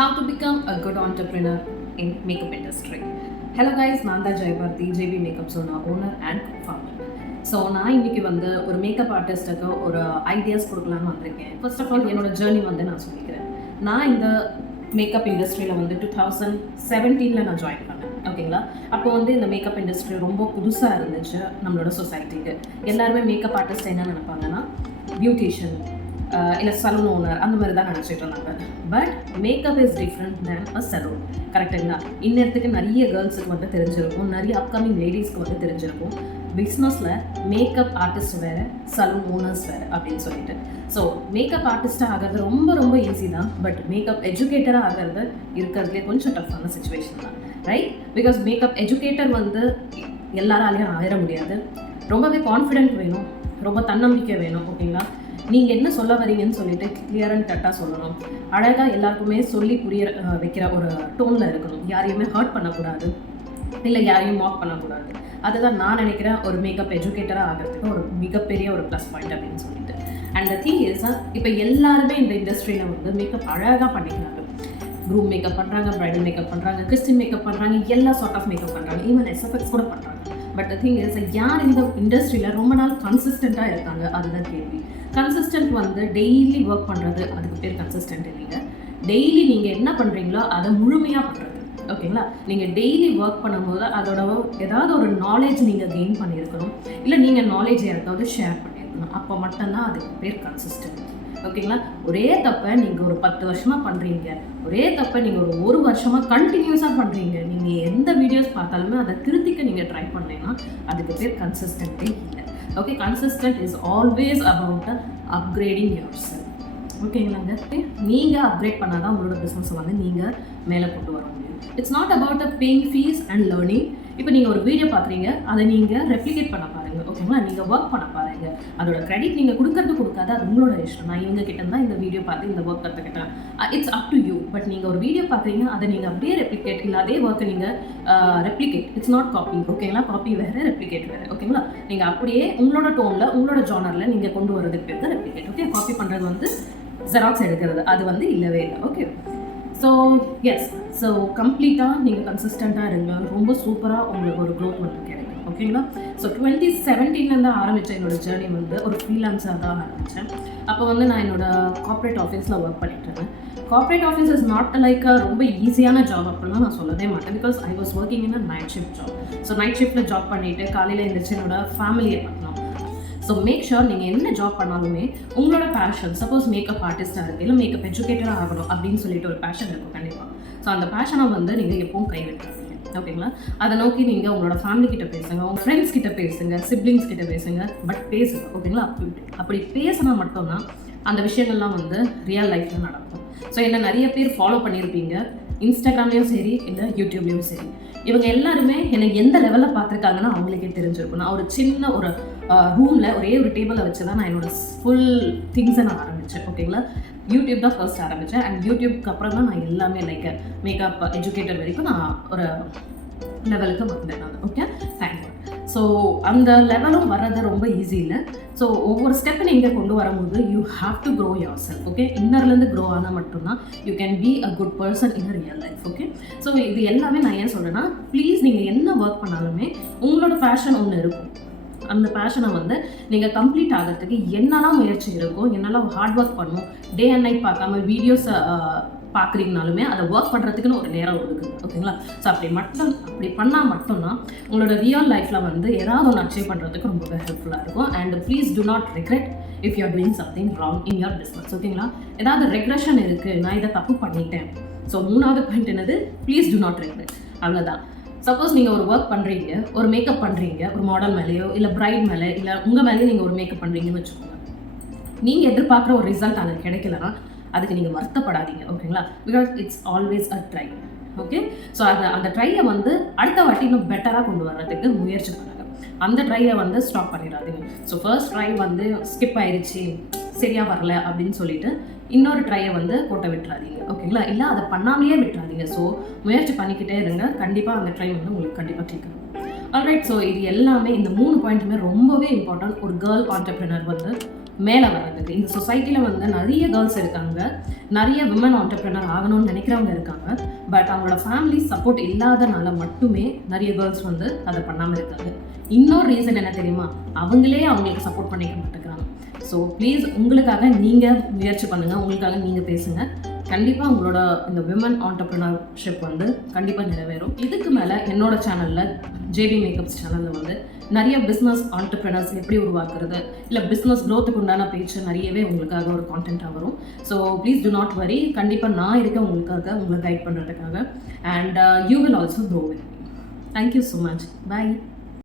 How to become a good entrepreneur in makeup industry hello guys நான் தான் Jayabharathi JP makeup Sona owner and former so நான் இன்னைக்கு வந்து ஒரு makeup ஆர்டிஸ்ட்டுக்கு ஒரு ஐடியாஸ் கொடுக்கலான்னு வந்திருக்கேன். ஃபர்ஸ்ட் ஆஃப் ஆல் என்னோட ஜேர்னி வந்து நான் சொல்லிக்கிறேன். நான் இந்த மேக்கப் இண்டஸ்ட்ரியில் வந்து டூ தௌசண்ட் செவன்டீனில் நான் ஜாயின் பண்ணேன். ஓகேங்களா அப்போ வந்து இந்த மேக்கப் இண்டஸ்ட்ரி ரொம்ப புதுசாக இருந்துச்சு நம்மளோட சொசைட்டிக்கு எல்லாருமே மேக்கப் ஆர்டிஸ்ட் என்ன நினைப்பாங்கன்னா பியூட்டிஷியன் இல்லை சலூன் ஓனர் அந்த மாதிரி தான் நினச்சிட்டு இருந்தாங்க but makeup is different than a salon கரெக்டுங்களா இந்நேரத்துக்கு நிறைய கேர்ள்ஸுக்கு வந்து தெரிஞ்சிருக்கும். நிறைய அப்கமிங் லேடிஸ்க்கு வந்து தெரிஞ்சிருக்கும். பிஸ்னஸில் மேக்கப் ஆர்டிஸ்ட் வேறு சலூன் ஓனர்ஸ் வேறு அப்படின்னு சொல்லிட்டு. ஸோ மேக்கப் ஆர்டிஸ்ட்டாக ஆகிறது ரொம்ப ரொம்ப ஈஸி தான். பட் மேக்கப் எஜுகேட்டராக ஆகிறது இருக்கிறதுலே கொஞ்சம் டஃப்பான சுச்சுவேஷன் தான். ரைட் பிகாஸ் மேக்கப் எஜுகேட்டர் வந்து எல்லாராலையும் ஆயிட முடியாது. ரொம்பவே கான்ஃபிடென்ட் வேணும். ரொம்ப தன்னம்பிக்கை வேணும் ஓகேங்களா நீங்கள் என்ன சொல்ல வரீங்கன்னு சொல்லிட்டு கிளியர் அண்ட் கட்டாக சொல்லணும். அழகாக எல்லாருக்குமே சொல்லி புரிய வைக்கிற ஒரு டோனில் இருக்கணும். யாரையுமே ஹர்ட் பண்ணக்கூடாது. இல்லை யாரையும் மாக் பண்ணக்கூடாது. அதுதான் நான் நினைக்கிறேன் ஒரு மேக்கப் எஜுகேட்டராக ஆகிறதுக்கு ஒரு மிகப்பெரிய ஒரு ப்ளஸ் பாயிண்ட் அப்படின்னு சொல்லிட்டு. அண்ட் த திங் இஸ் இப்போ எல்லாருமே இந்த இண்டஸ்ட்ரியில் வந்து மேக்கப் அழகாக பண்ணிக்கிறாங்க. க்ரூம் மேக்கப் பண்ணுறாங்க ப்ரைடல் மேக்கப் பண்ணுறாங்க கிறிஸ்டின் மேக்கப் பண்ணுறாங்க எல்லா சார்ட் ஆஃப் மேக்கப் பண்ணுறாங்க ஈவன் எஸ்எஃப்எக்ஸ் கூட பண்ணுறாங்க பட் த திங் இஸ் யார் இந்த இண்டஸ்ட்ரியில் ரொம்ப நாள் கன்சிஸ்டண்ட்டாக இருக்காங்க? அதுதான் கேள்வி. கன்சிஸ்டன்ட் வந்து டெய்லி ஒர்க் பண்ணுறது அதுக்கு பேர் கன்சிஸ்டன்ட் இல்லைங்க. டெய்லி நீங்கள் என்ன பண்ணுறீங்களோ அதை முழுமையாக பண்ணுறது ஓகேங்களா? நீங்கள் டெய்லி ஒர்க் பண்ணும்போது அதோட ஏதாவது ஒரு நாலேஜ் நீங்கள் கெயின் பண்ணியிருக்கணும். இல்லை நீங்கள் நாலேஜ் யாருக்காவது ஷேர் பண்ணியிருக்கணும். அப்போ மட்டும்தான் அதுக்கு பேர் கன்சிஸ்டன்ட் ஓகேங்களா? ஒரே தப்பை நீங்கள் ஒரு பத்து வருஷமாக பண்ணுறீங்க ஒரே தப்பை நீங்கள் ஒரு ஒரு வருஷமாக கண்டினியூஸாக பண்ணுறீங்க நீங்கள் எந்த வீடியோஸ் பார்த்தாலுமே அதை திருத்திக்க நீங்கள் ட்ரை பண்ணீங்கன்னா அதுக்கு பேர் கன்சிஸ்டன்ட்டே இல்லை. Okay consistent is always about upgrading yourself ஓகேங்களாங்க? நீங்கள் அப்கிரேட் பண்ணால் தான் உங்களோட பிஸ்னஸை வந்து நீங்கள் மேலே கொண்டு வர முடியும். It's not about a paying fees and learning இப்போ நீங்கள் ஒரு வீடியோ பார்க்குறீங்க அதை நீங்கள் ரெப்ளிகேட் பண்ண பாருங்கள் ஓகேங்களா நீங்கள் ஒர்க் பண்ண பாருங்க. அதோட கிரெடிட் நீங்கள் கொடுக்கறது கொடுக்காத. அது உங்களோட இஷ்டம் நான் இவங்க கிட்ட தான் இந்த வீடியோ பார்த்து இந்த ஒர்க் கற்றுக்கிட்டேன் it's up to you but நீங்கள் ஒரு வீடியோ பார்க்குறீங்க அதை நீங்கள் அப்படியே ரெப்ளிகேட் இல்லை அதே ஒர்க்கை நீங்கள் ரெப்ளிகேட் இட்ஸ் நாட் காப்பி ஓகேங்களா காப்பி வேறு ரெப்ளிகேட் வேறு. ஓகேங்களா நீங்கள் அப்படியே உங்களோட டோனில் உங்களோட ஜானரில் நீங்கள் கொண்டு வரதுக்கு பேர் தான் ரெப்ளிகேட் ஓகே காப்பி பண்ணுறது வந்து ஜெராக்ஸ் எடுக்கிறது. அது வந்து இல்லவே இல்லை. ஓகே ஸோ எஸ் ஸோ கம்ப்ளீட்டாக நீங்கள் கன்சிஸ்டண்ட்டாக இருங்க. ரொம்ப சூப்பராக உங்களுக்கு ஒரு க்ரோத் வந்து ஓகேங்களா? ஸோ டுவெண்ட்டி செவன்டீன்லேருந்து ஆரம்பித்த என்னோட ஜேர்னி வந்து ஒரு ஃப்ரீலான்ஸாக தான் ஆரம்பித்தேன் அப்போ வந்து நான் என்னோட கார்ப்பரேட் ஆஃபீஸில் ஒர்க் பண்ணிட்டு இருந்தேன். Corporate office is not like ரொம்ப ஈஸியான ஜாப் அப்படிலாம் நான் சொல்லவே மாட்டேன். Because I was working in a night shift job so night ஷிஃப்ட்டில் job பண்ணிவிட்டு காலையில் எழுந்திரிச்சு என்னோட ஃபேமிலியை பார்க்கலாம். ஸோ மேக் ஷுர் நீங்கள் என்ன ஜாப் பண்ணாலுமே உங்களோட பேஷன் சப்போஸ் மேக்கப் ஆர்டிஸ்ட்டாக இருக்குது இல்லை மேக்கப் எஜுகேட்டராக ஆகணும் அப்படின்னு சொல்லிட்டு ஒரு பேஷன் இருக்கும் கண்டிப்பாக ஸோ அந்த பேஷனை வந்து நீங்கள் எப்பவும் கைவிட்டுறாதீங்க ஓகேங்களா? அதை நோக்கி நீங்கள் உங்களோட ஃபேமிலி கிட்ட பேசுங்க உங்கள் ஃப்ரெண்ட்ஸ் கிட்ட பேசுங்க சிப்ளிங்ஸ் கிட்ட பேசுங்க பட் பேசுங்க ஓகேங்களா? அப்படி அப்படி பேசினா மட்டும்தான் அந்த விஷயங்கள்லாம் வந்து ரியல் லைஃப்பில் நடக்கும். ஸோ என்ன நிறைய பேர் ஃபாலோ பண்ணியிருப்பீங்க. இன்ஸ்டாகிராம்லேயும் சரி இல்லை யூடியூப்லேயும் சரி. இவங்க எல்லாருமே எனக்கு எந்த லெவலில் பார்த்துருக்காங்கன்னு அவங்களுக்கே தெரிஞ்சிருக்கும். நான் ஒரு சின்ன ஒரு ரூமில் ஒரே ஒரு டேபிளை வச்சு தான் நான் என்னோட ஃபுல் திங்ஸை நான் ஆரம்பித்தேன் ஓகேங்களா? யூடியூப் தான் ஃபர்ஸ்ட் ஆரம்பித்தேன் அண்ட் யூடியூப்க்கு அப்புறம் தான் நான் எல்லாமே லைக் மேக்கப் எஜுகேட்டர் வரைக்கும் நான் ஒரு லெவலுக்கு வந்தேன் நான். ஓகே தேங்க்யூ ஸோ அந்த லெவலும் வர்றது ரொம்ப ஈஸி இல்லை. ஸோ ஒவ்வொரு ஸ்டெப்பை நீங்கள் கொண்டு வரும்போது you have to grow yourself okay இன்னர்லேருந்து grow ஆனால் மட்டும்தான் you can be a good person in real life okay so இது எல்லாமே நான் ஏன் சொல்கிறேன்னா ப்ளீஸ் நீங்கள் என்ன ஒர்க் பண்ணாலுமே உங்களோட ஃபேஷன் ஒன்று இருக்கும். அந்த பேஷனை வந்து நீங்கள் கம்ப்ளீட் ஆகிறதுக்கு என்னெல்லாம் முயற்சி இருக்கோ என்னெல்லாம் ஹார்ட் ஒர்க் பண்ணும் டே அண்ட் நைட் பார்க்காம வீடியோஸை பார்க்குறீங்கனாலுமே அதை ஒர்க் பண்ணுறதுக்குன்னு ஒரு நேரம் இருக்குது ஓகேங்களா? ஸோ அப்படி மட்டும் அப்படி பண்ணால் மட்டும்தான் உங்களோட ரியல் லைஃப்பில் வந்து ஏதாவது ஒன்று அச்சீவ் பண்ணுறதுக்கு ரொம்பவே ஹெல்ப்ஃபுல்லாக இருக்கும். And please do not regret if you are doing something wrong in your business ஓகேங்களா? ஏதாவது ரெக்ரெஷன் இருக்குது நான் இதை தப்பு பண்ணிட்டேன். ஸோ மூணாவது பாயிண்ட் என்னது? Please do not regret. அவ்வளோதான் சப்போஸ் நீங்கள் ஒரு ஒர்க் பண்ணுறீங்க ஒரு மேக்கப் பண்ணுறீங்க ஒரு மாடல் மேலேயோ இல்லை பிரைட் மேலே இல்லை உங்கள் மேலேயே நீங்கள் ஒரு மேக்கப் பண்ணுறீங்கன்னு வச்சுக்கோங்க. நீங்கள் எதிர்பார்க்குற ஒரு ரிசல்ட் அது கிடைக்கலன்னா அதுக்கு நீங்கள் வருத்தப்படாதீங்க ஓகேங்களா because it's always a try okay so அதை அந்த ட்ரையை வந்து அடுத்த வாட்டி இன்னும் பெட்டராக கொண்டு வர்றதுக்கு முயற்சி பண்ணுங்க. அந்த ட்ரையை வந்து ஸ்டாப் பண்ணிடாதீங்க. ஸோ ஃபர்ஸ்ட் ட்ரை வந்து ஸ்கிப் ஆயிடுச்சு சரியாக வரல அப்படின்னு சொல்லிட்டு இன்னொரு ட்ரையை வந்து கொட்ட விட்டுறாதீங்க. ஓகேங்களா? இல்லை அதை பண்ணாமலேயே விட்டுறாதீங்க. ஸோ முயற்சி பண்ணிக்கிட்டே இருங்க. கண்டிப்பாக அந்த ட்ரை வந்து உங்களுக்கு கண்டிப்பாக கிளிக் ஆல்ரைட் ஸோ இது எல்லாமே இந்த மூணு பாயிண்ட்டுமே ரொம்பவே இம்பார்ட்டன்ட் ஒரு கேர்ள் ஆண்டர்பிரினர் வந்து மேலே வர்றதுக்கு இந்த சொசைட்டியில் வந்து நிறைய கேர்ள்ஸ் இருக்காங்க. நிறைய விமன் ஆண்டர்பிரினர் ஆகணும்னு நினைக்கிறவங்க இருக்காங்க. பட் அவங்களோட ஃபேமிலி சப்போர்ட் இல்லாதனால மட்டுமே நிறைய கேர்ள்ஸ் வந்து அதை பண்ணாமல் இருக்காங்க. இன்னொரு ரீசன் என்ன தெரியுமா? அவங்களே அவங்களுக்கு சப்போர்ட் பண்ணிக்க மாட்டேங்கிறாங்க. ஸோ ப்ளீஸ் உங்களுக்காக நீங்கள் முயற்சி பண்ணுங்கள் உங்களுக்காக நீங்கள் பேசுங்க. கண்டிப்பாக உங்களோட இந்த விமன் ஆண்டர்பிரினர்ஷிப் வந்து கண்டிப்பாக நிறைவேறும். இதுக்கு மேலே என்னோட சேனலில் ஜேபி மேக்கப்ஸ் சேனலில் வந்து நிறைய பிஸ்னஸ் ஆண்டர்பிரினர்ஸ் எப்படி உருவாக்குறது இல்லை பிஸ்னஸ் க்ரோத்துக்கு உண்டான பேச்சு நிறையவே உங்களுக்காக ஒரு கான்டென்ட்டாக வரும். So please do not worry கண்டிப்பாக நான் இருக்கேன் உங்களுக்காக உங்களை கைட் பண்ணுறதுக்காக and you will also grow with thank you so much bye